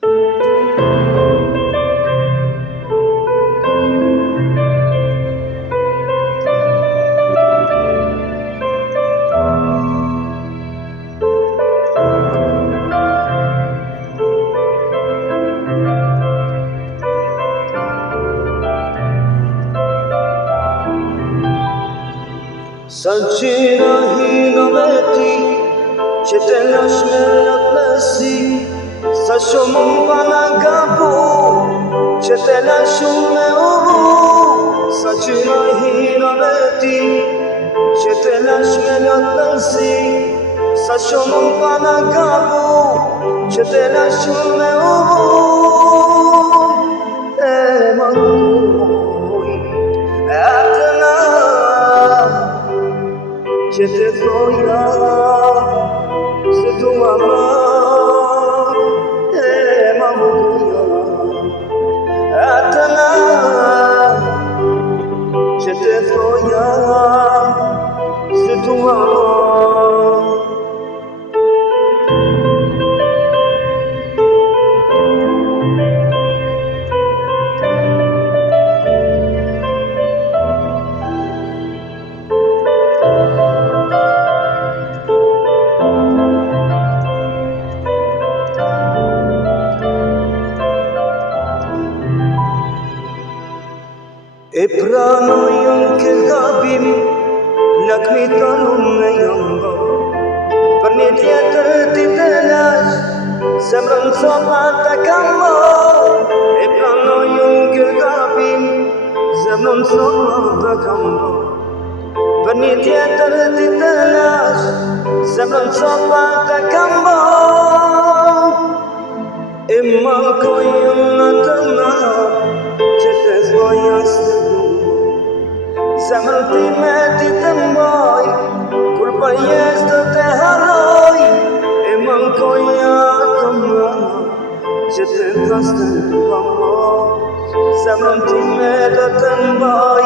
Sa qira hino me ti, që te lash me ratësi, sa shumë më pana gabu, që te lash me uvu. Sa qira hino me ti, që te lash me ratësi, sa shumë më pana gabu, që te lash me uvu. E manguj, e atëna, që te thoja se tu ama, e ma muja atëna, që te thoja se tu ama. E pranoj unë këtë gabim, lakmi tonë me jongo, për një tjetër ti të lash, zemrën copa të kam mo. E pranoj unë këtë gabim, zemrën copa të kam mo, për një tjetër ti të lash, zemrën copa të kam mo. E malkoj unë atëna, që te zvoja së zemrën time ti të mboj, kur për jes të te haroj. E mankoj atëna, që te tas të mboj, zemrën time të të mboj.